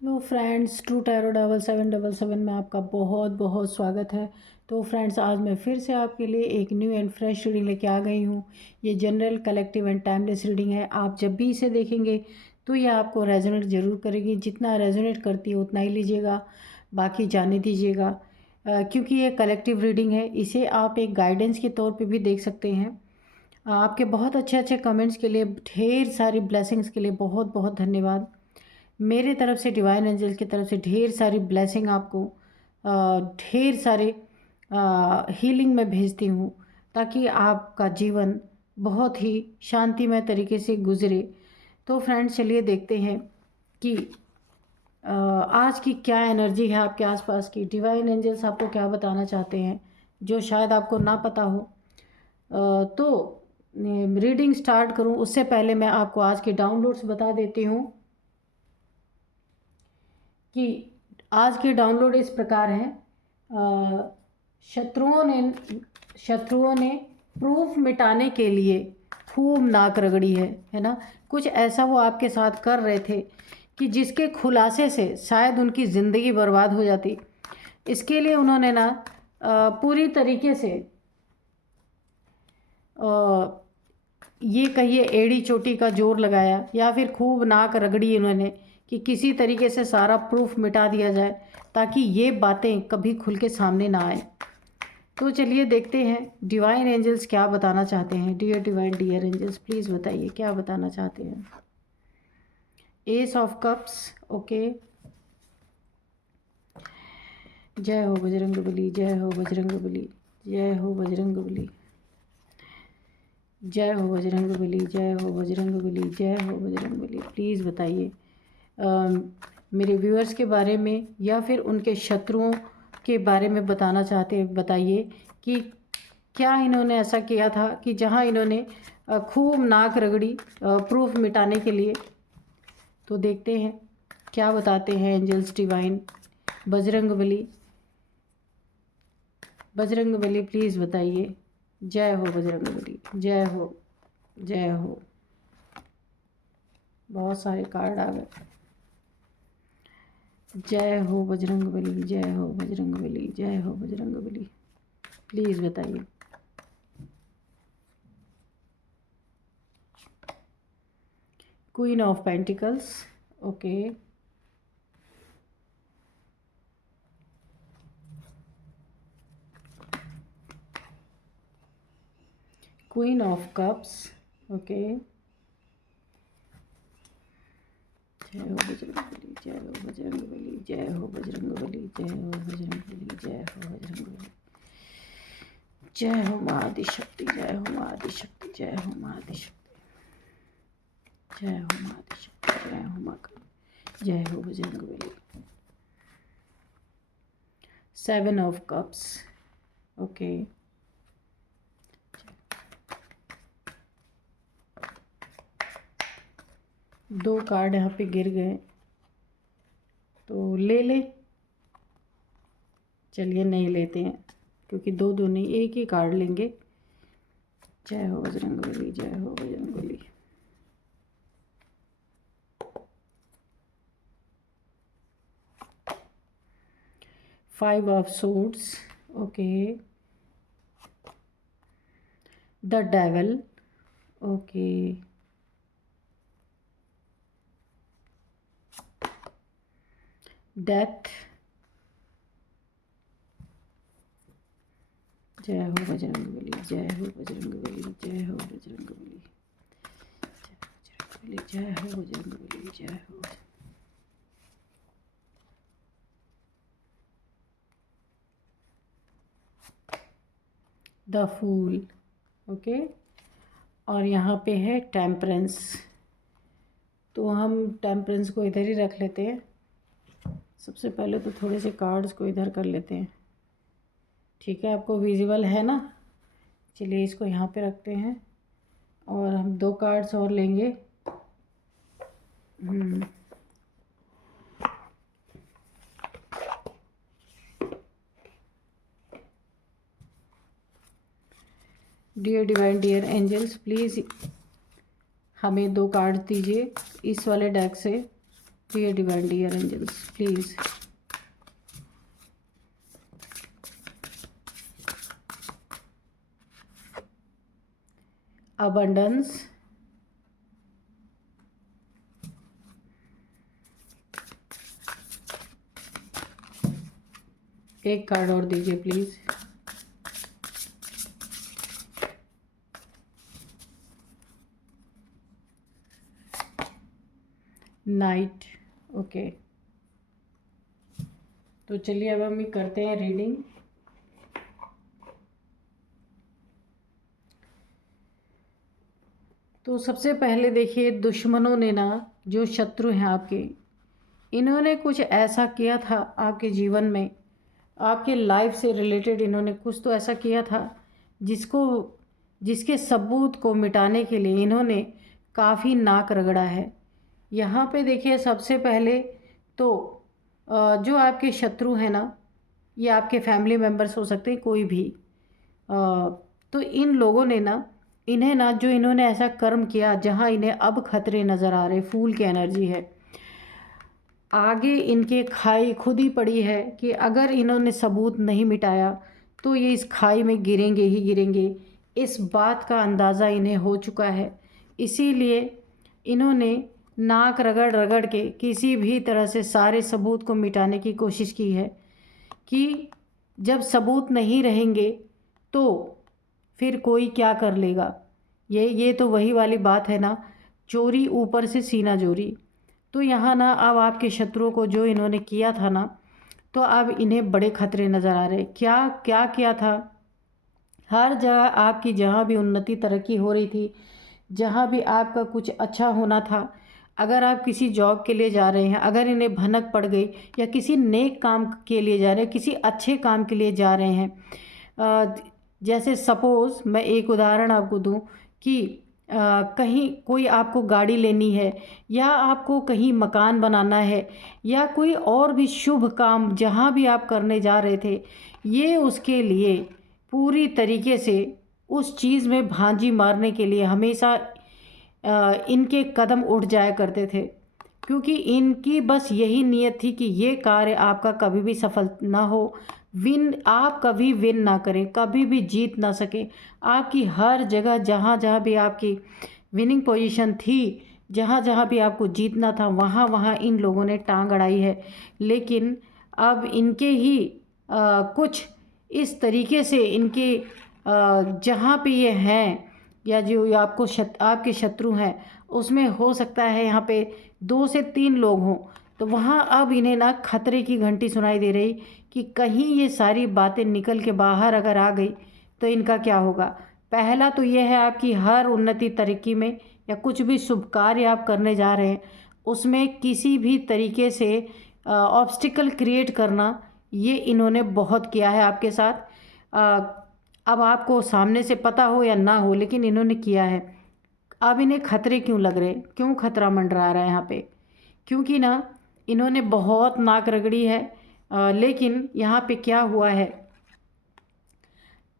Hello friends, true tarot 7777 में आपका बहुत बहुत स्वागत है। तो फ्रेंड्स, आज मैं फिर से आपके लिए एक न्यू एंड फ्रेश रीडिंग लेके आ गई हूँ। ये general, collective and timeless reading है। आप जब भी इसे देखेंगे तो ये आपको रेजोनेट ज़रूर करेगी। जितना रेजोनेट करती है उतना ही लीजिएगा, बाकी जाने दीजिएगा। क्योंकि ये कलेक्टिव रीडिंग है, इसे आप एक गाइडेंस के तौर पर भी देख सकते हैं। आपके बहुत अच्छे अच्छे कमेंट्स के लिए, ढेर सारी ब्लेसिंग्स के लिए बहुत बहुत धन्यवाद। मेरे तरफ से, डिवाइन एंजल्स की तरफ से ढेर सारी ब्लेसिंग आपको, ढेर सारे हीलिंग में भेजती हूँ, ताकि आपका जीवन बहुत ही शांतिमय तरीके से गुजरे। तो फ्रेंड्स, चलिए देखते हैं कि आज की क्या एनर्जी है आपके आसपास की। डिवाइन एंजल्स आपको क्या बताना चाहते हैं जो शायद आपको ना पता हो। तो रीडिंग स्टार्ट करूं उससे पहले मैं आपको आज के डाउनलोड्स बता देती हूँ कि आज के डाउनलोड इस प्रकार हैं। शत्रुओं ने प्रूफ मिटाने के लिए खूब नाक रगड़ी है ना। कुछ ऐसा वो आपके साथ कर रहे थे कि जिसके खुलासे से शायद उनकी ज़िंदगी बर्बाद हो जाती। इसके लिए उन्होंने ना पूरी तरीके से ये कहिए एड़ी चोटी का जोर लगाया, या फिर खूब नाक रगड़ी उन्होंने कि किसी तरीके से सारा प्रूफ मिटा दिया जाए, ताकि ये बातें कभी खुल के सामने ना आए। तो चलिए देखते हैं डिवाइन एंजल्स क्या बताना चाहते हैं। डियर एंजल्स, प्लीज़ बताइए क्या बताना चाहते हैं। S of cups, okay. जय हो बजरंग बली, जय हो बजरंग बली, जय हो बजरंग बली, जय हो बजरंग बली, जय हो बजरंग बली, जय हो बजरंग बली। प्लीज़ बताइए मेरे व्यूअर्स के बारे में या फिर उनके शत्रुओं के बारे में बताना चाहते हैं। बताइए कि क्या इन्होंने ऐसा किया था कि जहां इन्होंने खूब नाक रगड़ी प्रूफ मिटाने के लिए। तो देखते हैं क्या बताते हैं angels divine. Bajrang Bali, Bajrang Bali, please बताइए। जय हो बजरंग बली, जय हो, जय हो। बहुत सारे कार्ड आ गए। जय हो बजरंग बली, जय हो बजरंग बली, जय हो बजरंग बली। प्लीज़ बताइए। Queen of pentacles, okay. Queen of cups, okay. जय हो बजरंग बली, जय हो बजरंग बली, जय हो बजरंग बली, जय हो बजरंग बली, जय हो बजरंग बली। जय हो माँ आदिशक्ति, जय हो माँ आदिशक्ति, जय हो माँ आदिशक्ति, जय हो माँ आदिशक्ति, जय हो माँ का, जय हो Bajrang Bali. Seven of cups, okay. दो कार्ड यहाँ पे गिर गए, तो ले ले। चलिए नहीं लेते हैं, क्योंकि दो दो नहीं, एक ही कार्ड लेंगे। जय हो बजरंग बली, जय हो Bajrang Bali. Five of suits, okay. The devil, okay. Death, जय हो बजरंग बली, जय हो बजरंग बली, जय हो बजरंग बली, जय हो बजरंग बली, जय हो। The fool, okay. और यहाँ पे है टेम्परेंस। तो हम टेम्परेंस को इधर ही रख लेते हैं। सबसे पहले तो थोड़े से कार्ड्स को इधर कर लेते हैं। ठीक है, आपको विजिबल है ना। चलिए इसको यहाँ पे रखते हैं, और हम दो कार्ड्स और लेंगे। Dear divine, dear angels, please हमें दो कार्ड दीजिए इस वाले डेक से। Dear divine dear angels please abundance, एक कार्ड और दीजिए प्लीज़। Night, okay. तो चलिए अब हम करते हैं रीडिंग। तो सबसे पहले देखिए, दुश्मनों ने ना, जो शत्रु हैं आपके, इन्होंने कुछ ऐसा किया था आपके जीवन में, आपके लाइफ से रिलेटेड इन्होंने कुछ तो ऐसा किया था जिसके सबूत को मिटाने के लिए इन्होंने काफ़ी नाक रगड़ा है। यहाँ पे देखिए, सबसे पहले तो जो आपके शत्रु हैं ना, ये आपके फैमिली मेम्बर्स हो सकते हैं, कोई भी। तो इन लोगों ने ना, इन्हें ना, जो इन्होंने ऐसा कर्म किया जहाँ इन्हें अब खतरे नज़र आ रहे, फूल की एनर्जी है, आगे इनके खाई खुद ही पड़ी है कि अगर इन्होंने सबूत नहीं मिटाया तो ये इस खाई में गिरेंगे ही गिरेंगे। इस बात का अंदाज़ा इन्हें हो चुका है, इसीलिए इन्होंने नाक रगड़ रगड़ के किसी भी तरह से सारे सबूत को मिटाने की कोशिश की है कि जब सबूत नहीं रहेंगे तो फिर कोई क्या कर लेगा। ये तो वही वाली बात है ना, चोरी ऊपर से सीना चोरी। तो यहाँ ना, अब आपके शत्रुओं को जो इन्होंने किया था ना, तो अब इन्हें बड़े खतरे नज़र आ रहे। क्या क्या किया था? हर जगह आपकी जहाँ भी उन्नति तरक्की हो रही थी, जहाँ भी आपका कुछ अच्छा होना था, अगर आप किसी जॉब के लिए जा रहे हैं, अगर इन्हें भनक पड़ गई, या किसी नेक काम के लिए जा रहे हैं, किसी अच्छे काम के लिए जा रहे हैं, जैसे सपोज़ मैं एक उदाहरण आपको दूं कि कहीं कोई आपको गाड़ी लेनी है, या आपको कहीं मकान बनाना है, या कोई और भी शुभ काम जहाँ भी आप करने जा रहे थे, ये उसके लिए पूरी तरीके से उस चीज़ में भांजी मारने के लिए हमेशा इनके कदम उठ जाया करते थे, क्योंकि इनकी बस यही नीयत थी कि ये कार्य आपका कभी भी सफल ना हो, आप कभी विन ना करें, कभी भी जीत ना सकें। आपकी हर जगह जहाँ जहाँ भी आपकी विनिंग पोजीशन थी, जहाँ जहाँ भी आपको जीतना था, वहाँ वहाँ इन लोगों ने टांग अड़ाई है। लेकिन अब इनके ही कुछ इस तरीके से इनके जहाँ पे ये हैं, या जो आपके शत्रु हैं, उसमें हो सकता है यहाँ पे 2 से 3 लोग हों, तो वहाँ अब इन्हें ना खतरे की घंटी सुनाई दे रही कि कहीं ये सारी बातें निकल के बाहर अगर आ गई तो इनका क्या होगा। पहला तो ये है, आपकी हर उन्नति तरक्की में या कुछ भी शुभ कार्य आप करने जा रहे हैं, उसमें किसी भी तरीके से ऑब्स्टिकल क्रिएट करना, ये इन्होंने बहुत किया है आपके साथ। अब आपको सामने से पता हो या ना हो, लेकिन इन्होंने किया है। अब इन्हें खतरे क्यों लग रहे, क्यों खतरा मंडरा रहा है यहाँ पे? क्योंकि ना, इन्होंने बहुत नाक रगड़ी है, लेकिन यहाँ पे क्या हुआ है,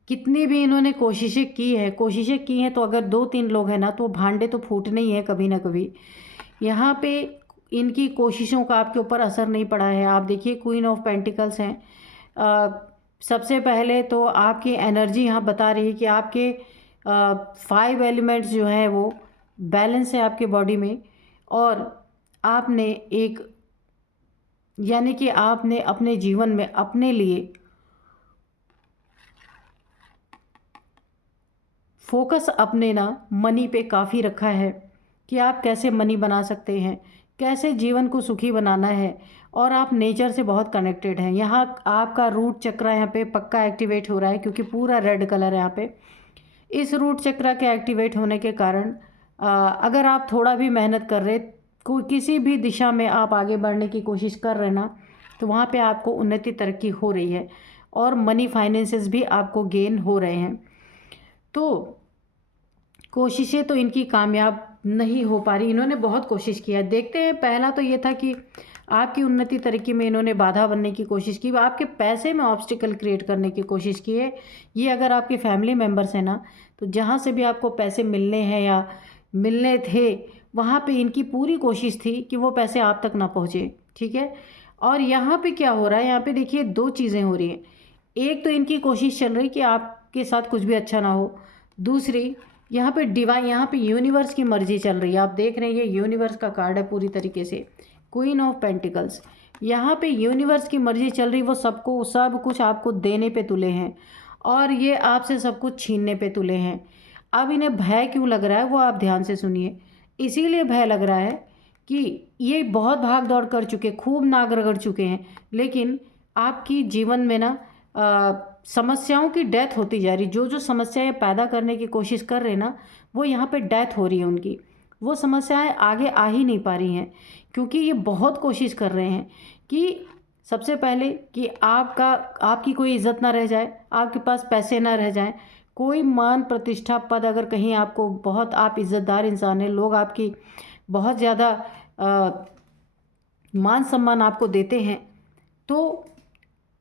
कितनी भी इन्होंने कोशिशें की हैं, तो अगर 2-3 लोग हैं ना, तो भांडे तो फूटने ही है कभी ना कभी। यहाँ पे इनकी कोशिशों का आपके ऊपर असर नहीं पड़ा है। आप देखिए, क्वीन ऑफ पेंटिकल्स हैं। सबसे पहले तो आपकी एनर्जी यहाँ बता रही है कि आपके 5 एलिमेंट्स जो हैं वो बैलेंस है आपके बॉडी में, और आपने यानी कि आपने अपने जीवन में अपने लिए फोकस अपने ना मनी पे काफ़ी रखा है कि आप कैसे मनी बना सकते हैं, कैसे जीवन को सुखी बनाना है, और आप नेचर से बहुत कनेक्टेड हैं। यहाँ आपका रूट चक्र यहाँ पे पक्का एक्टिवेट हो रहा है, क्योंकि पूरा रेड कलर है यहाँ पे। इस रूट चक्र के एक्टिवेट होने के कारण अगर आप थोड़ा भी मेहनत कर रहे, कोई किसी भी दिशा में आप आगे बढ़ने की कोशिश कर रहे ना, तो वहाँ पे आपको उन्नति तरक्की हो रही है, और मनी फाइनेंसेस भी आपको गेन हो रहे हैं। तो कोशिशें तो इनकी कामयाब नहीं हो पा रही। इन्होंने बहुत कोशिश किया, देखते हैं। पहला तो ये था कि आपकी उन्नति तरक्की में इन्होंने बाधा बनने की कोशिश की, आपके पैसे में ऑब्स्टिकल क्रिएट करने की कोशिश की है। ये अगर आपके फैमिली मेम्बर्स हैं ना, तो जहाँ से भी आपको पैसे मिलने हैं या मिलने थे, वहाँ पे इनकी पूरी कोशिश थी कि वो पैसे आप तक ना पहुँचे, ठीक है। और यहाँ पे क्या हो रहा है, यहाँ पे देखिए 2 चीज़ें हो रही हैं। एक तो इनकी कोशिश चल रही कि आपके साथ कुछ भी अच्छा ना हो। दूसरी, यहाँ पे यहाँ पे यूनिवर्स की मर्ज़ी चल रही है। आप देख रहे हैं ये यूनिवर्स का कार्ड है पूरी तरीके से, क्वीन ऑफ पेंटिकल्स। यहाँ पे यूनिवर्स की मर्ज़ी चल रही, वो सबको सब कुछ आपको देने पे तुले हैं और ये आपसे सब कुछ छीनने पे तुले हैं। अब इन्हें भय क्यों लग रहा है वो आप ध्यान से सुनिए। इसीलिए भय लग रहा है कि ये बहुत भाग दौड़ कर चुके, खूब नाक रगड़ चुके हैं, लेकिन आपकी जीवन में ना समस्याओं की डेथ होती जा रही। जो जो समस्याएं पैदा करने की कोशिश कर रहे ना, वो यहाँ पे डेथ हो रही है उनकी। वो समस्याएं आगे आ ही नहीं पा रही हैं क्योंकि ये बहुत कोशिश कर रहे हैं कि सबसे पहले कि आपकी कोई इज्जत ना रह जाए, आपके पास पैसे ना रह जाएं, कोई मान प्रतिष्ठा पद अगर कहीं आपको, बहुत आप इज्जतदार इंसान हैं, लोग आपकी बहुत ज़्यादा मान सम्मान आपको देते हैं, तो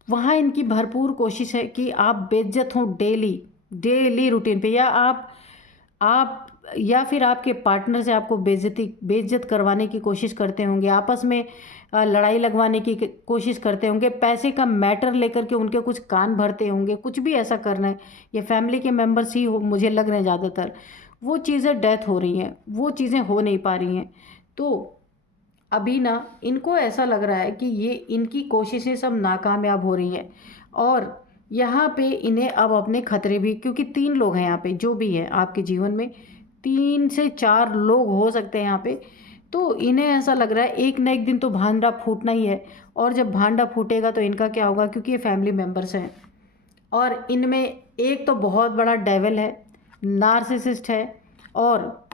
वहाँ इनकी भरपूर कोशिश है कि आप बेइज्जत हों डेली रूटीन पे, आप या फिर आपके पार्टनर से आपको बेइज्जत करवाने की कोशिश करते होंगे, आपस में लड़ाई लगवाने की कोशिश करते होंगे, पैसे का मैटर लेकर के उनके कुछ कान भरते होंगे, कुछ भी ऐसा करना है। ये फैमिली के मेंबर्स ही मुझे लग रहे हैं ज़्यादातर। वो चीज़ें डेथ हो रही हैं, वो चीज़ें हो नहीं पा रही हैं। तो अभी ना इनको ऐसा लग रहा है कि ये इनकी कोशिशें सब नाकामयाब हो रही हैं और यहाँ पे इन्हें अब अपने खतरे भी, क्योंकि 3 लोग हैं यहाँ पे, जो भी है आपके जीवन में 3 से 4 लोग हो सकते हैं यहाँ पे। तो इन्हें ऐसा लग रहा है एक ना एक दिन तो भांडा फूटना ही है और जब भांडा फूटेगा तो इनका क्या होगा, क्योंकि ये फैमिली मेम्बर्स हैं और इनमें एक तो बहुत बड़ा डेविल है, नार्सिसिस्ट है और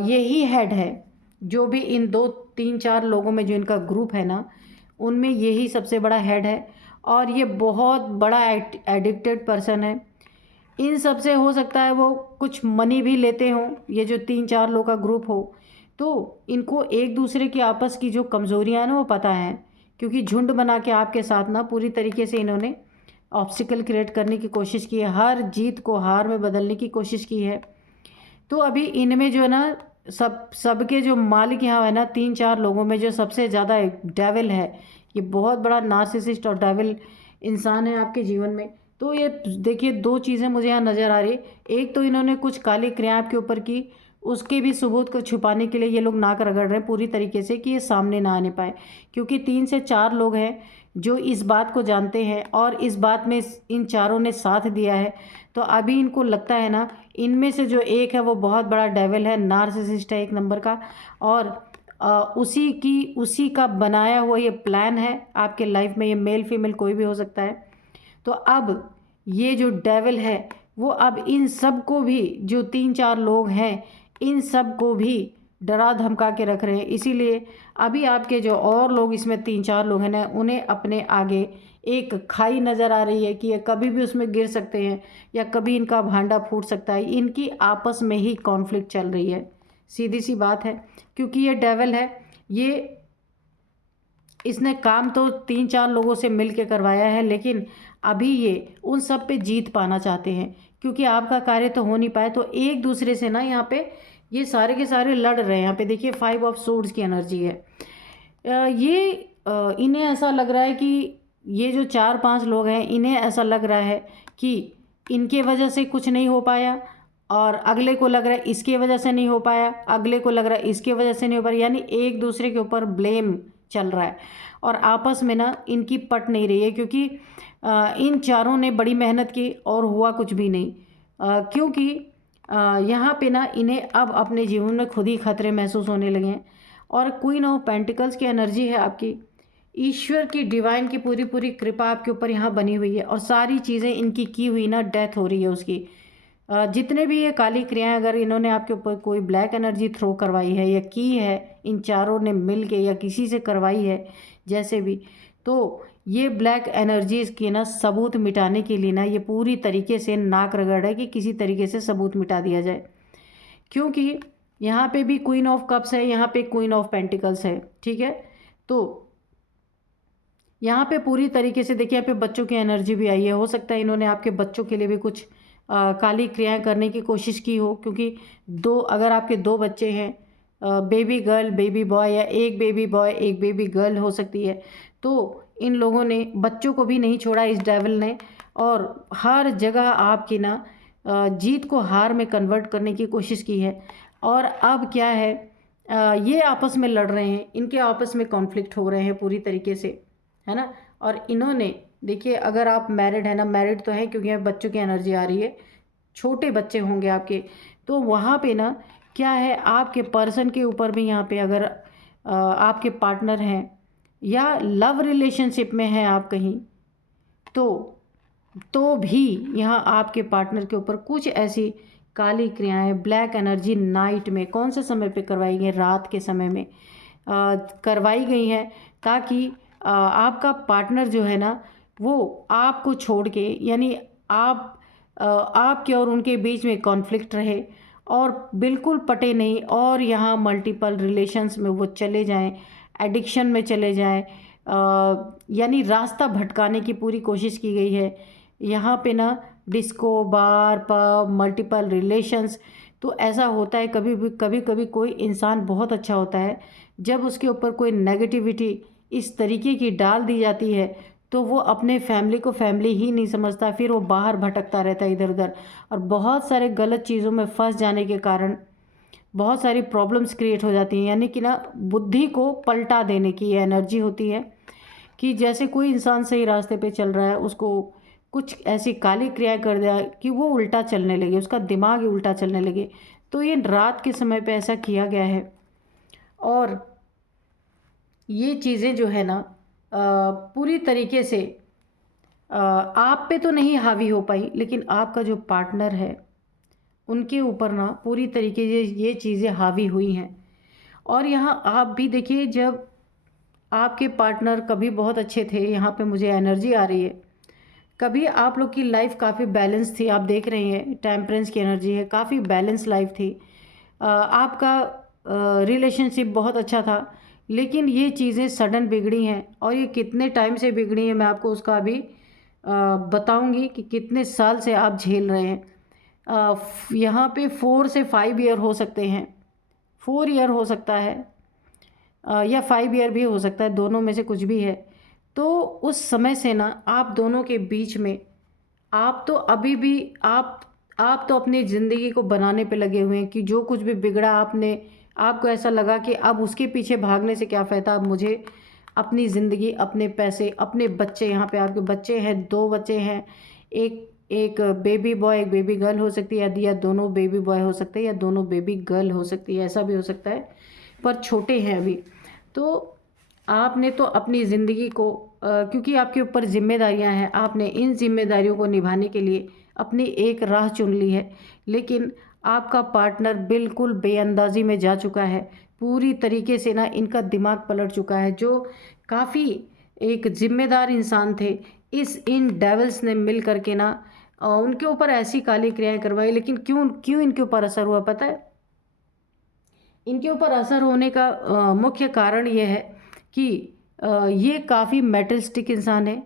यही हेड है। जो भी इन 2-3-4 लोगों में जो इनका ग्रुप है ना, उनमें यही सबसे बड़ा हेड है और ये बहुत बड़ा एडिक्टेड पर्सन है। इन सब से हो सकता है वो कुछ मनी भी लेते हों, ये जो 3-4 लोग का ग्रुप हो। तो इनको एक दूसरे की आपस की जो कमज़ोरियाँ हैं ना वो पता है, क्योंकि झुंड बना के आपके साथ ना पूरी तरीके से इन्होंने ऑब्स्टिकल क्रिएट करने की कोशिश की है, हर जीत को हार में बदलने की कोशिश की है। तो अभी इनमें जो है ना, सबके जो मालिक यहाँ है ना, 3-4 लोगों में जो सबसे ज़्यादा डेविल है, ये बहुत बड़ा नार्सिसिस्ट और डेविल इंसान है आपके जीवन में। तो ये देखिए 2 चीज़ें मुझे यहाँ नज़र आ रही। एक तो इन्होंने कुछ काली क्रिया आपके ऊपर की, उसके भी सबूत को छुपाने के लिए ये लोग नाक रगड़ रहे हैं पूरी तरीके से कि ये सामने ना आने पाए, क्योंकि 3 से 4 लोग हैं जो इस बात को जानते हैं और इस बात में इन चारों ने साथ दिया है। तो अभी इनको लगता है ना, इनमें से जो एक है वो बहुत बड़ा डेविल है, नार्सिसिस्ट है 1 नंबर का और उसी का बनाया हुआ ये प्लान है आपके लाइफ में। ये मेल फीमेल कोई भी हो सकता है। तो अब ये जो डेविल है वो अब इन सब को भी, जो 3-4 लोग हैं, इन सब को भी डरा धमका के रख रहे हैं। इसीलिए अभी आपके जो और लोग, इसमें 3-4 लोग हैं ना, उन्हें अपने आगे एक खाई नज़र आ रही है कि ये कभी भी उसमें गिर सकते हैं या कभी इनका भांडा फूट सकता है। इनकी आपस में ही कॉन्फ्लिक्ट चल रही है, सीधी सी बात है। क्योंकि ये डेविल है, इसने काम तो 3-4 लोगों से मिल के करवाया है, लेकिन अभी ये उन सब पे जीत पाना चाहते हैं, क्योंकि आपका कार्य तो हो नहीं पाए। तो एक दूसरे से ना यहाँ पे ये सारे के सारे लड़ रहे हैं। यहाँ पे देखिए 5 ऑफ सोर्ड्स की एनर्जी है। इन्हें ऐसा लग रहा है कि ये जो 4-5 लोग हैं, इन्हें ऐसा लग रहा है कि इनके वजह से कुछ नहीं हो पाया और अगले को लग रहा है इसके वजह से नहीं हो पाया, अगले को लग रहा है इसके वजह से नहीं हो पाया, यानी एक दूसरे के ऊपर ब्लेम चल रहा है और आपस में ना इनकी पट नहीं रही है। क्योंकि इन चारों ने बड़ी मेहनत की और हुआ कुछ भी नहीं, क्योंकि यहाँ पे ना इन्हें अब अपने जीवन में खुद ही खतरे महसूस होने लगे हैं। और क्वीन ऑफ पेंटिकल्स की एनर्जी है आपकी, ईश्वर की डिवाइन की पूरी पूरी कृपा आपके ऊपर यहाँ बनी हुई है और सारी चीज़ें इनकी की हुई ना डेथ हो रही है उसकी। जितने भी ये काली क्रियाएं अगर इन्होंने आपके ऊपर कोई ब्लैक एनर्जी थ्रो करवाई है या की है, इन चारों ने मिल के या किसी से करवाई है जैसे भी, तो ये ब्लैक एनर्जीज़ की ना सबूत मिटाने के लिए ना ये पूरी तरीके से नाक रगड़ है कि किसी तरीके से सबूत मिटा दिया जाए। क्योंकि यहाँ पे भी क्वीन ऑफ कप्स है, यहाँ पे क्वीन ऑफ पेंटिकल्स है, ठीक है। तो यहाँ पे पूरी तरीके से देखिए, यहाँ पे बच्चों की एनर्जी भी आई है। हो सकता है इन्होंने आपके बच्चों के लिए भी कुछ काली क्रियाएं करने की कोशिश की हो, क्योंकि अगर आपके 2 बच्चे हैं बेबी गर्ल बेबी बॉय, या एक बेबी बॉय एक बेबी गर्ल हो सकती है। तो इन लोगों ने बच्चों को भी नहीं छोड़ा इस डेविल ने, और हर जगह आपकी ना जीत को हार में कन्वर्ट करने की कोशिश की है। और अब क्या है, ये आपस में लड़ रहे हैं, इनके आपस में कॉन्फ्लिक्ट हो रहे हैं पूरी तरीके से, है ना। और इन्होंने देखिए, अगर आप मैरिड है ना, मैरिड तो है क्योंकि बच्चों की एनर्जी आ रही है, छोटे बच्चे होंगे आपके, तो वहाँ पे ना क्या है, आपके पर्सन के ऊपर भी यहाँ पे अगर आपके पार्टनर हैं या लव रिलेशनशिप में हैं आप कहीं, तो भी यहाँ आपके पार्टनर के ऊपर कुछ ऐसी काली क्रियाएं, ब्लैक एनर्जी नाइट में, कौन से समय पे करवाई गई, रात के समय में करवाई गई हैं, ताकि आपका पार्टनर जो है ना वो आपको छोड़ के, यानी आपके और उनके बीच में कॉन्फ्लिक्ट रहे और बिल्कुल पटे नहीं, और यहाँ मल्टीपल रिलेशंस में वो चले जाएं, एडिक्शन में चले जाएं, यानी रास्ता भटकाने की पूरी कोशिश की गई है यहाँ पे ना। डिस्को, बार, पब, मल्टीपल रिलेशंस, तो ऐसा होता है कभी कभी कोई इंसान बहुत अच्छा होता है, जब उसके ऊपर कोई नेगेटिविटी इस तरीके की डाल दी जाती है तो वो अपने फैमिली को फैमिली ही नहीं समझता, फिर वो बाहर भटकता रहता है इधर उधर, और बहुत सारे गलत चीज़ों में फंस जाने के कारण बहुत सारी प्रॉब्लम्स क्रिएट हो जाती हैं। यानी कि ना बुद्धि को पलटा देने की ये एनर्जी होती है, कि जैसे कोई इंसान सही रास्ते पे चल रहा है, उसको कुछ ऐसी काली क्रियाएं कर दिया कि वो उल्टा चलने लगे, उसका दिमाग ही उल्टा चलने लगे। तो ये रात के समय पे ऐसा किया गया है। और ये चीज़ें जो है ना पूरी तरीके से आप पे तो नहीं हावी हो पाई, लेकिन आपका जो पार्टनर है उनके ऊपर ना पूरी तरीके से ये चीज़ें हावी हुई हैं। और यहाँ आप भी देखिए, जब आपके पार्टनर कभी बहुत अच्छे थे, यहाँ पे मुझे एनर्जी आ रही है, कभी आप लोग की लाइफ काफ़ी बैलेंस थी, आप देख रहे हैं टेम्परेंस की एनर्जी है, काफ़ी बैलेंस लाइफ थी, आपका रिलेशनशिप बहुत अच्छा था, लेकिन ये चीज़ें सडन बिगड़ी हैं। और ये कितने टाइम से बिगड़ी हैं मैं आपको उसका अभी बताऊंगी कि कितने साल से आप झेल रहे हैं। यहाँ पे 4 से 5 ईयर हो सकते हैं, 4 ईयर हो सकता है, या 5 ईयर भी हो सकता है, दोनों में से कुछ भी है। तो उस समय से ना आप दोनों के बीच में, आप तो अभी भी आप तो अपनी ज़िंदगी को बनाने पे लगे हुए हैं, कि जो कुछ भी बिगड़ा आपने, आपको ऐसा लगा कि अब उसके पीछे भागने से क्या फ़ायदा, अब मुझे अपनी ज़िंदगी, अपने पैसे, अपने बच्चे, यहाँ पे आपके बच्चे हैं, 2 बच्चे हैं, एक एक बेबी बॉय एक बेबी गर्ल हो सकती है, या दोनों बेबी बॉय हो सकते हैं, या दोनों बेबी गर्ल हो सकती है, ऐसा भी हो सकता है, पर छोटे हैं अभी। तो आपने तो अपनी ज़िंदगी को क्योंकि आपके ऊपर ज़िम्मेदारियां हैं, आपने इन ज़िम्मेदारियों को निभाने के लिए अपनी एक राह चुन ली है, लेकिन आपका पार्टनर बिल्कुल बेअंदाज़ी में जा चुका है, पूरी तरीके से ना इनका दिमाग पलट चुका है। जो काफ़ी एक ज़िम्मेदार इंसान थे, इन डेविल्स ने मिल करके ना उनके ऊपर ऐसी काली क्रियाएं करवाई। लेकिन क्यों क्यों इनके ऊपर असर हुआ पता है? इनके ऊपर असर होने का मुख्य कारण ये है कि ये काफ़ी मेटलिस्टिक इंसान है,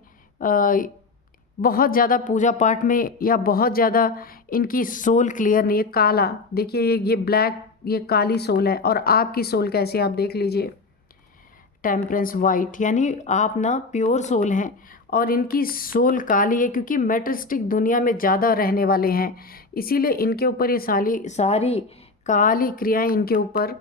बहुत ज़्यादा पूजा पाठ में, या बहुत ज़्यादा इनकी सोल क्लियर नहीं है। काला देखिए, ये ब्लैक, ये काली सोल है, और आपकी सोल कैसी है आप देख लीजिए, टेम्परेंस वाइट, यानी आप ना प्योर सोल हैं, और इनकी सोल काली है क्योंकि मेटलिस्टिक दुनिया में ज़्यादा रहने वाले हैं, इसीलिए इनके ऊपर ये सारी काली क्रियाएं इनके ऊपर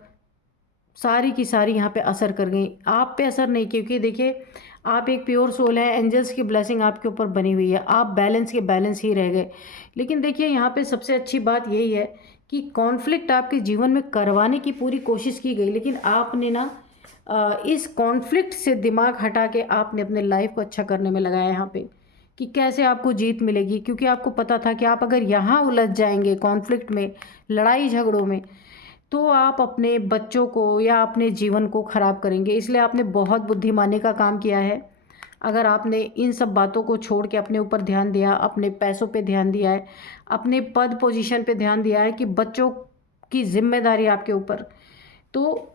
सारी की सारी यहाँ पे असर कर गई। आप पे असर नहीं, क्योंकि देखिए आप एक प्योर सोल है, एंजल्स की ब्लेसिंग आपके ऊपर बनी हुई है, आप बैलेंस के बैलेंस ही रह गए। लेकिन देखिए यहाँ पे सबसे अच्छी बात यही है कि कॉन्फ्लिक्ट आपके जीवन में करवाने की पूरी कोशिश की गई, लेकिन आपने ना इस कॉन्फ्लिक्ट से दिमाग हटा के आपने अपने लाइफ को अच्छा करने में लगाया यहाँ पे, कि कैसे आपको जीत मिलेगी। क्योंकि आपको पता था कि आप अगर यहाँ उलझ जाएंगे कॉन्फ्लिक्ट में, लड़ाई झगड़ों में, तो आप अपने बच्चों को या अपने जीवन को ख़राब करेंगे। इसलिए आपने बहुत बुद्धिमानी का काम किया है। अगर आपने इन सब बातों को छोड़ के अपने ऊपर ध्यान दिया, अपने पैसों पे ध्यान दिया है, अपने पद पोजीशन पे ध्यान दिया है, कि बच्चों की जिम्मेदारी आपके ऊपर, तो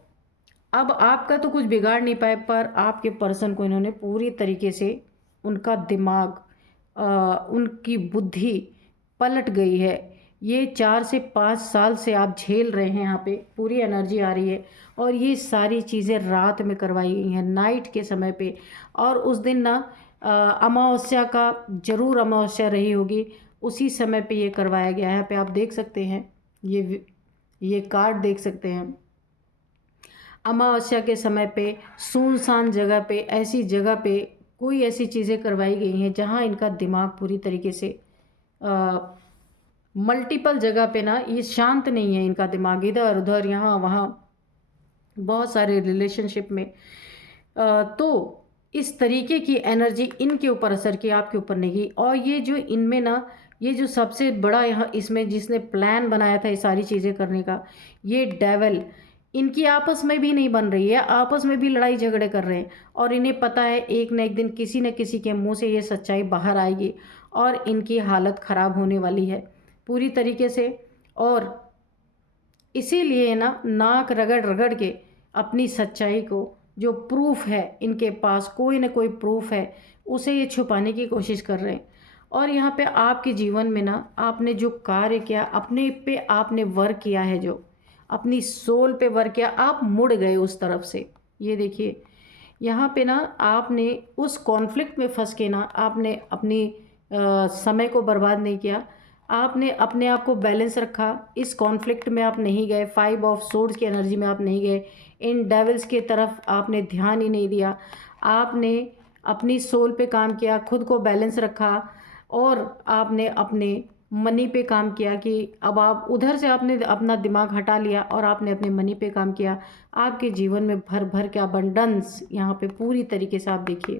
अब आपका तो कुछ बिगाड़ नहीं पाए, पर आपके पर्सन को इन्होंने पूरी तरीके से, उनका दिमाग, उनकी बुद्धि पलट गई है। ये 4 से 5 साल से आप झेल रहे हैं, यहाँ पे पूरी एनर्जी आ रही है। और ये सारी चीज़ें रात में करवाई गई हैं, नाइट के समय पे। और उस दिन ना अमावस्या का, ज़रूर अमावस्या रही होगी, उसी समय पे ये करवाया गया है। यहाँ पे आप देख सकते हैं, ये कार्ड देख सकते हैं। अमावस्या के समय पे सुनसान जगह पे, ऐसी जगह पे कोई ऐसी चीज़ें करवाई गई हैं जहाँ इनका दिमाग पूरी तरीके से मल्टीपल जगह पे ना, ये शांत नहीं है इनका दिमाग, इधर उधर यहाँ वहाँ बहुत सारे रिलेशनशिप में। तो इस तरीके की एनर्जी इनके ऊपर असर की, आपके ऊपर नहीं की। और ये जो इनमें ना, ये जो सबसे बड़ा यहाँ इसमें जिसने प्लान बनाया था ये सारी चीज़ें करने का, ये डेविल, इनकी आपस में भी नहीं बन रही है, आपस में भी लड़ाई झगड़े कर रहे हैं। और इन्हें पता है एक न एक दिन किसी न किसी के मुंह से ये सच्चाई बाहर आएगी और इनकी हालत ख़राब होने वाली है पूरी तरीके से। और इसीलिए ना नाक रगड़ रगड़ के अपनी सच्चाई को, जो प्रूफ है इनके पास, कोई ना कोई प्रूफ है, उसे ये छुपाने की कोशिश कर रहे हैं। और यहाँ पे आपके जीवन में ना, आपने जो कार्य किया, अपने पे आपने वर्क किया है, जो अपनी सोल पे वर्क किया, आप मुड़ गए उस तरफ से। ये देखिए यहाँ पे ना, आपने उस कॉन्फ्लिक्ट में फंस के ना, आपने अपनी समय को बर्बाद नहीं किया, आपने अपने आप को बैलेंस रखा। इस कॉन्फ्लिक्ट में आप नहीं गए, 5 ऑफ सोर्ड्स की एनर्जी में आप नहीं गए, इन डेविल्स की तरफ आपने ध्यान ही नहीं दिया। आपने अपनी सोल पे काम किया, खुद को बैलेंस रखा, और आपने अपने मनी पे काम किया कि अब आप उधर से आपने अपना दिमाग हटा लिया और आपने अपने मनी पे काम किया। आपके जीवन में भर भर के अबंडेंस यहाँ पे पूरी तरीके से आप देखिए।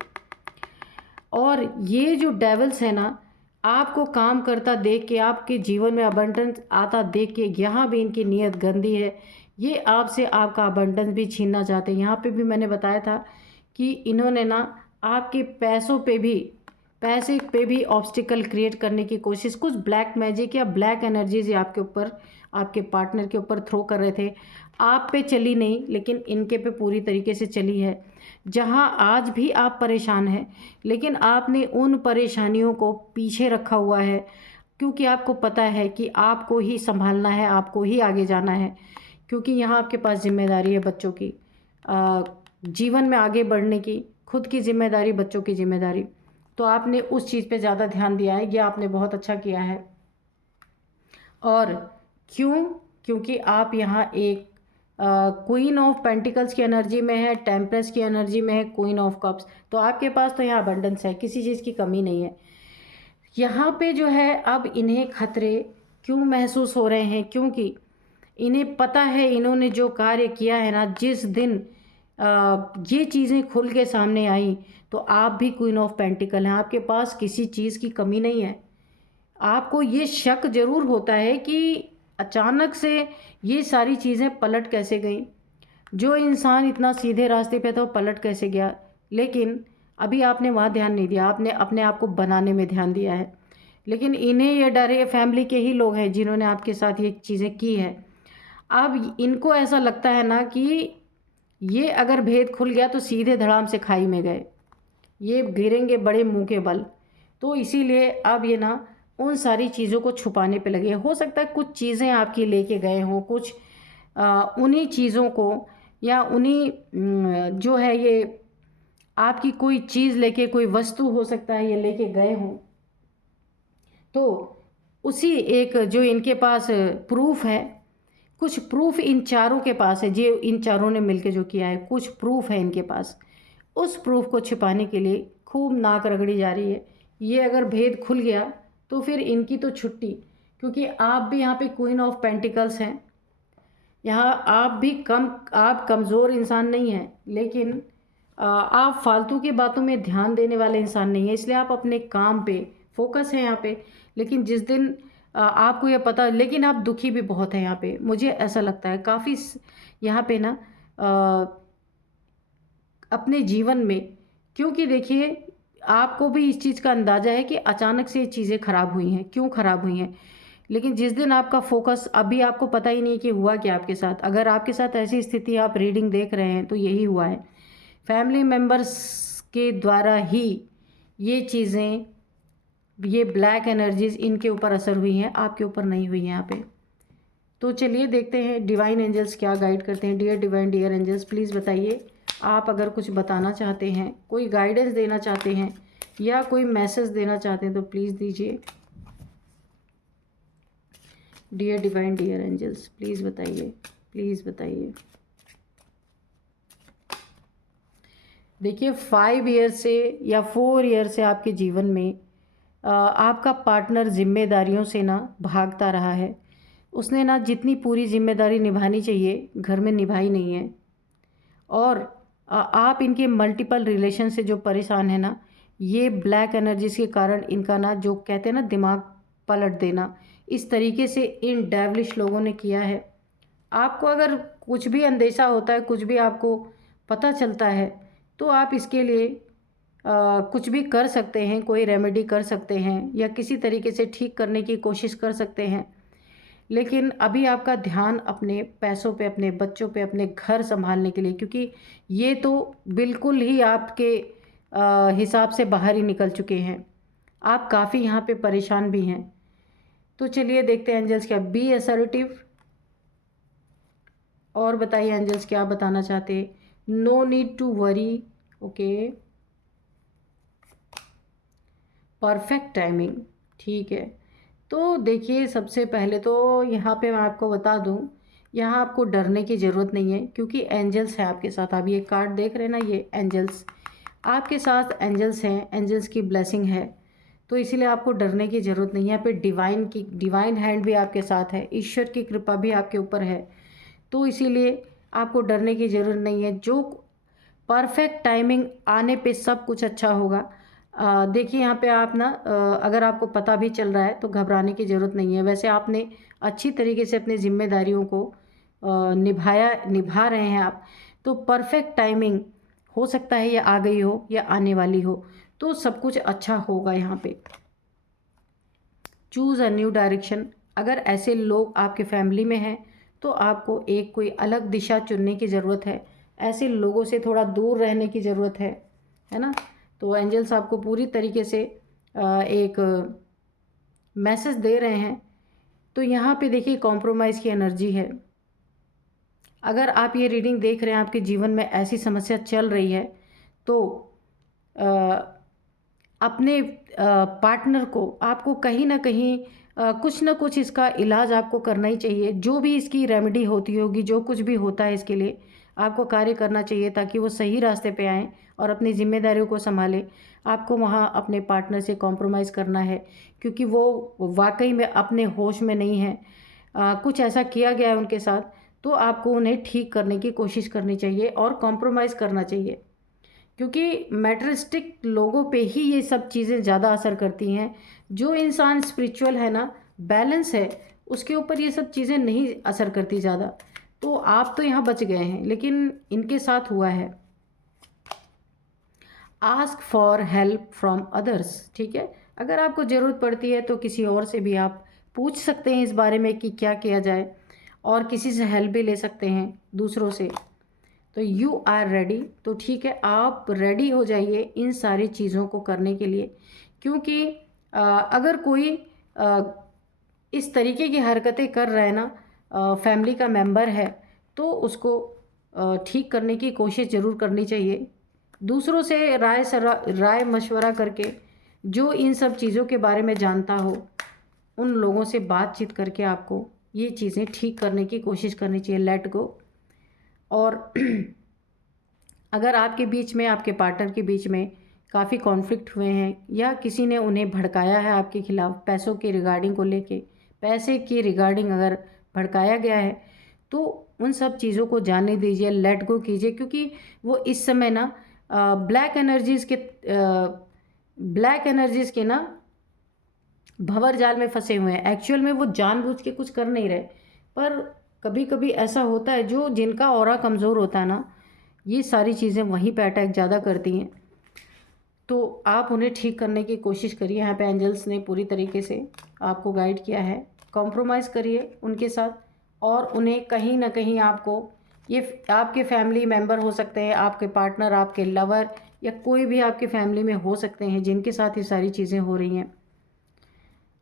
और ये जो डेविल्स है ना, आपको काम करता देख के, आपके जीवन में अबंडेंस आता देख के, यहाँ भी इनकी नीयत गंदी है। ये आपसे आपका अबंडेंस भी छीनना चाहते हैं। यहाँ पे भी मैंने बताया था कि इन्होंने ना आपके पैसे पे भी ऑब्स्टिकल क्रिएट करने की कोशिश, कुछ ब्लैक मैजिक या ब्लैक एनर्जीज आपके ऊपर, आपके पार्टनर के ऊपर थ्रो कर रहे थे। आप पे चली नहीं, लेकिन इनके पे पूरी तरीके से चली है। जहां आज भी आप परेशान हैं, लेकिन आपने उन परेशानियों को पीछे रखा हुआ है, क्योंकि आपको पता है कि आपको ही संभालना है, आपको ही आगे जाना है। क्योंकि यहाँ आपके पास जिम्मेदारी है बच्चों की, जीवन में आगे बढ़ने की, खुद की जिम्मेदारी, बच्चों की जिम्मेदारी। तो आपने उस चीज़ पे ज़्यादा ध्यान दिया है, ये आपने बहुत अच्छा किया है। और क्यों? क्योंकि आप यहाँ एक क्वीन ऑफ पेंटिकल्स की एनर्जी में है, टेम्परेस की एनर्जी में है, क्वीन ऑफ कप्स। तो आपके पास तो यहाँ अबंडेंस है, किसी चीज़ की कमी नहीं है। यहाँ पे जो है, अब इन्हें खतरे क्यों महसूस हो रहे हैं? क्योंकि इन्हें पता है, इन्होंने जो कार्य किया है ना, जिस दिन ये चीज़ें खुल के सामने आई, तो आप भी क्वीन ऑफ पेंटिकल हैं, आपके पास किसी चीज़ की कमी नहीं है। आपको ये शक ज़रूर होता है कि अचानक से ये सारी चीज़ें पलट कैसे गई, जो इंसान इतना सीधे रास्ते पे था वो पलट कैसे गया। लेकिन अभी आपने वहाँ ध्यान नहीं दिया, आपने अपने आप को बनाने में ध्यान दिया है। लेकिन इन्हें ये डर है, फैमिली के ही लोग हैं जिन्होंने आपके साथ ये चीज़ें की है। अब इनको ऐसा लगता है ना कि ये अगर भेद खुल गया तो सीधे धड़ाम से खाई में गए, ये गिरेंगे बड़े मुंह के बल। तो इसीलिए अब ये ना उन सारी चीज़ों को छुपाने पे लगे। हो सकता है कुछ चीज़ें आपकी लेके गए हों, कुछ उन्हीं चीज़ों को, या उन्हीं जो है ये आपकी कोई चीज़ लेके, कोई वस्तु हो सकता है ये लेके गए हों। तो उसी एक जो इनके पास प्रूफ है, कुछ प्रूफ इन चारों के पास है, जो इन चारों ने मिलके जो किया है, कुछ प्रूफ है इनके पास। उस प्रूफ को छिपाने के लिए खूब नाक रगड़ी जा रही है। ये अगर भेद खुल गया तो फिर इनकी तो छुट्टी, क्योंकि आप भी यहाँ पे क्वीन ऑफ पेंटिकल्स हैं। यहाँ आप कमज़ोर इंसान नहीं हैं, लेकिन आप फालतू की बातों में ध्यान देने वाले इंसान नहीं हैं, इसलिए आप अपने काम पे फोकस है यहाँ पे। लेकिन जिस दिन आपको ये पता, लेकिन आप दुखी भी बहुत हैं यहाँ पे, मुझे ऐसा लगता है काफ़ी यहाँ पे ना अपने जीवन में। क्योंकि देखिए, आपको भी इस चीज़ का अंदाज़ा है कि अचानक से ये चीज़ें ख़राब हुई हैं, क्यों ख़राब हुई हैं। लेकिन जिस दिन आपका फोकस, अभी आपको पता ही नहीं कि हुआ क्या आपके साथ। अगर आपके साथ ऐसी स्थिति, आप रीडिंग देख रहे हैं, तो यही हुआ है। फैमिली मेम्बर्स के द्वारा ही ये चीज़ें ये ब्लैक एनर्जीज़ इनके ऊपर असर हुई हैं, आपके ऊपर नहीं हुई हैं यहाँ पे। तो चलिए देखते हैं डिवाइन एंजल्स क्या गाइड करते हैं। Dear divine, dear angels, please बताइए, आप अगर कुछ बताना चाहते हैं, कोई गाइडेंस देना चाहते हैं या कोई मैसेज देना चाहते हैं तो प्लीज़ दीजिए। Dear divine, dear angels, please बताइए, प्लीज़ बताइए। देखिए 5 ईयर से या 4 ईयर से आपके जीवन में आपका पार्टनर जिम्मेदारियों से ना भागता रहा है। उसने ना जितनी पूरी जिम्मेदारी निभानी चाहिए घर में निभाई नहीं है। और आप इनके मल्टीपल रिलेशन से जो परेशान है ना, ये ब्लैक एनर्जीज़ के कारण इनका ना जो कहते हैं ना दिमाग पलट देना, इस तरीके से इन डेविलिश लोगों ने किया है। आपको अगर कुछ भी अंदेशा होता है, कुछ भी आपको पता चलता है, तो आप इसके लिए कुछ भी कर सकते हैं, कोई रेमेडी कर सकते हैं या किसी तरीके से ठीक करने की कोशिश कर सकते हैं। लेकिन अभी आपका ध्यान अपने पैसों पे, अपने बच्चों पे, अपने घर संभालने के लिए, क्योंकि ये तो बिल्कुल ही आपके हिसाब से बाहर ही निकल चुके हैं। आप काफ़ी यहाँ पे परेशान भी हैं। तो चलिए देखते हैं एंजल्स क्या। Be assertive. और बताइए एंजल्स क्या बताना चाहते हैं। No need to worry. Okay, perfect timing, ठीक है। तो देखिए सबसे पहले तो यहाँ पे मैं आपको बता दूँ, यहाँ आपको डरने की ज़रूरत नहीं है, क्योंकि एंजल्स हैं आपके साथ। आप ये कार्ड देख रहे हैं ना, ये एंजल्स आपके साथ, एंजल्स हैं, एंजल्स की ब्लेसिंग है। तो इसीलिए आपको डरने की ज़रूरत नहीं है। यहाँ पे डिवाइन हैंड भी आपके साथ है, ईश्वर की कृपा भी आपके ऊपर है। तो इसीलिए आपको डरने की ज़रूरत नहीं है। जो परफेक्ट टाइमिंग आने पे सब कुछ अच्छा होगा। देखिए यहाँ पे आप ना अगर आपको पता भी चल रहा है तो घबराने की ज़रूरत नहीं है। वैसे आपने अच्छी तरीके से अपनी जिम्मेदारियों को निभा रहे हैं आप। तो परफेक्ट टाइमिंग हो सकता है ये आ गई हो या आने वाली हो, तो सब कुछ अच्छा होगा। यहाँ पे चूज़ अ न्यू डायरेक्शन। अगर ऐसे लोग आपके फैमिली में हैं तो आपको एक कोई अलग दिशा चुनने की ज़रूरत है। ऐसे लोगों से थोड़ा दूर रहने की ज़रूरत है ना। तो एंजल्स आपको पूरी तरीके से एक मैसेज दे रहे हैं। तो यहाँ पे देखिए कॉम्प्रोमाइज़ की एनर्जी है। अगर आप ये रीडिंग देख रहे हैं, आपके जीवन में ऐसी समस्या चल रही है, तो अपने पार्टनर को आपको कहीं ना कहीं कुछ ना कुछ इसका इलाज आपको करना ही चाहिए। जो भी इसकी रेमेडी होती होगी, जो कुछ भी होता है, इसके लिए आपको कार्य करना चाहिए ताकि वो सही रास्ते पे आएँ और अपनी जिम्मेदारियों को संभालें। आपको वहाँ अपने पार्टनर से कॉम्प्रोमाइज़ करना है, क्योंकि वो वाकई में अपने होश में नहीं है। कुछ ऐसा किया गया है उनके साथ, तो आपको उन्हें ठीक करने की कोशिश करनी चाहिए और कॉम्प्रोमाइज़ करना चाहिए, क्योंकि मैटरिस्टिक लोगों पे ही ये सब चीज़ें ज़्यादा असर करती हैं। जो इंसान स्पिरिचुअल है ना, बैलेंस है, उसके ऊपर ये सब चीज़ें नहीं असर करती ज़्यादा। तो आप तो यहाँ बच गए हैं, लेकिन इनके साथ हुआ है। Ask for help from others, ठीक है। अगर आपको ज़रूरत पड़ती है तो किसी और से भी आप पूछ सकते हैं इस बारे में कि क्या किया जाए, और किसी से हेल्प भी ले सकते हैं दूसरों से। तो यू आर रेडी, तो ठीक है, आप रेडी हो जाइए इन सारी चीज़ों को करने के लिए। क्योंकि अगर कोई इस तरीके की हरकतें कर रहा है ना, फैमिली का मेंबर है, तो उसको ठीक करने की कोशिश ज़रूर करनी चाहिए। दूसरों से राय मशवरा करके, जो इन सब चीज़ों के बारे में जानता हो, उन लोगों से बातचीत करके आपको ये चीज़ें ठीक करने की कोशिश करनी चाहिए। Let go. और अगर आपके बीच में, आपके पार्टनर के बीच में काफ़ी कॉन्फ्लिक्ट हुए हैं या किसी ने उन्हें भड़काया है आपके खिलाफ पैसों के रिगार्डिंग को लेके, पैसे की रिगार्डिंग अगर भड़काया गया है, तो उन सब चीज़ों को जाने दीजिए, लेट गो कीजिए। क्योंकि वो इस समय ना ब्लैक एनर्जीज़ के ना भंवर जाल में फंसे हुए हैं। एक्चुअल में वो जानबूझ के कुछ कर नहीं रहे, पर कभी कभी ऐसा होता है, जो जिनका ऑरा कमज़ोर होता है ना, ये सारी चीज़ें वहीं पे अटैक ज़्यादा करती हैं। तो आप उन्हें ठीक करने की कोशिश करिए। यहाँ पे एंजल्स ने पूरी तरीके से आपको गाइड किया है। कॉम्प्रोमाइज़ करिए उनके साथ, और उन्हें कहीं ना कहीं आपको, ये आपके फैमिली मेम्बर हो सकते हैं, आपके पार्टनर, आपके लवर, या कोई भी आपके फैमिली में हो सकते हैं जिनके साथ ये सारी चीज़ें हो रही हैं।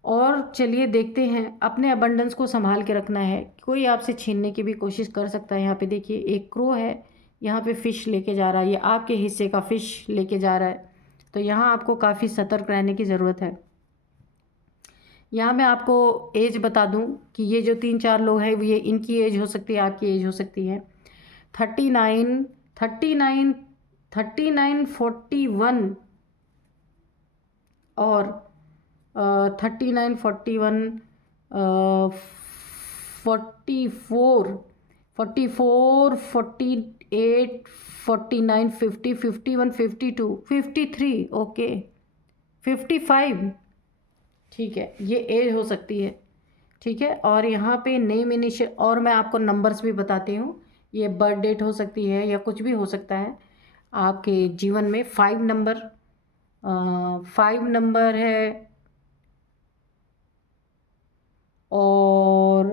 और चलिए देखते हैं, अपने अबंडेंस को संभाल के रखना है, कोई आपसे छीनने की भी कोशिश कर सकता है। यहाँ पे देखिए एक क्रो है, यहाँ पे फ़िश लेके जा रहा है, ये आपके हिस्से का फ़िश लेके जा रहा है। तो यहाँ आपको काफ़ी सतर्क रहने की ज़रूरत है। यहाँ मैं आपको एज बता दूँ कि ये जो 3-4 लोग हैं, ये इनकी एज हो सकती है, आपकी एज हो सकती है। 39, 39, 39, 41 और 39, 41, 44, 44, 48, 49, 50, 51, 52, 53, ओके, 55, ठीक है, ये एज हो सकती है। ठीक है, और यहाँ पे नेम इनिशियल, और मैं आपको नंबर्स भी बताती हूँ। ये बर्थ डेट हो सकती है या कुछ भी हो सकता है आपके जीवन में। 5 नंबर, 5 नंबर है, और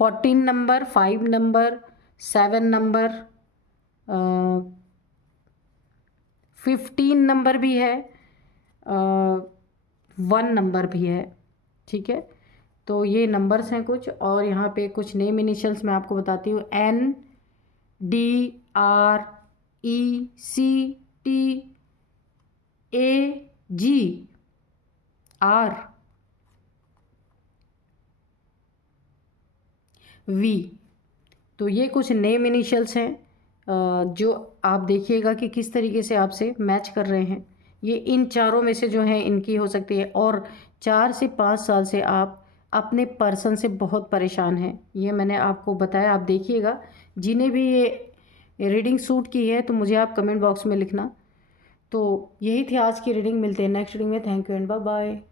14 नंबर, 5 नंबर, 7 नंबर, 15 नंबर भी है, 1 नंबर भी है। ठीक है, तो ये नंबर्स हैं कुछ, और यहाँ पे कुछ नेम इनिशियल्स मैं आपको बताती हूँ। NDRECT, AGRV। तो ये कुछ नेम इनिशियल्स हैं, जो आप देखिएगा कि किस तरीके से आपसे मैच कर रहे हैं। ये इन चारों में से जो है इनकी हो सकती है। और 4 से 5 साल से आप अपने पर्सन से बहुत परेशान हैं, ये मैंने आपको बताया। आप देखिएगा, जिन्हें भी ये रीडिंग सूट की है तो मुझे आप कमेंट बॉक्स में लिखना। तो यही थी आज की रीडिंग, मिलते हैं नेक्स्ट रीडिंग में। Thank you and bye bye.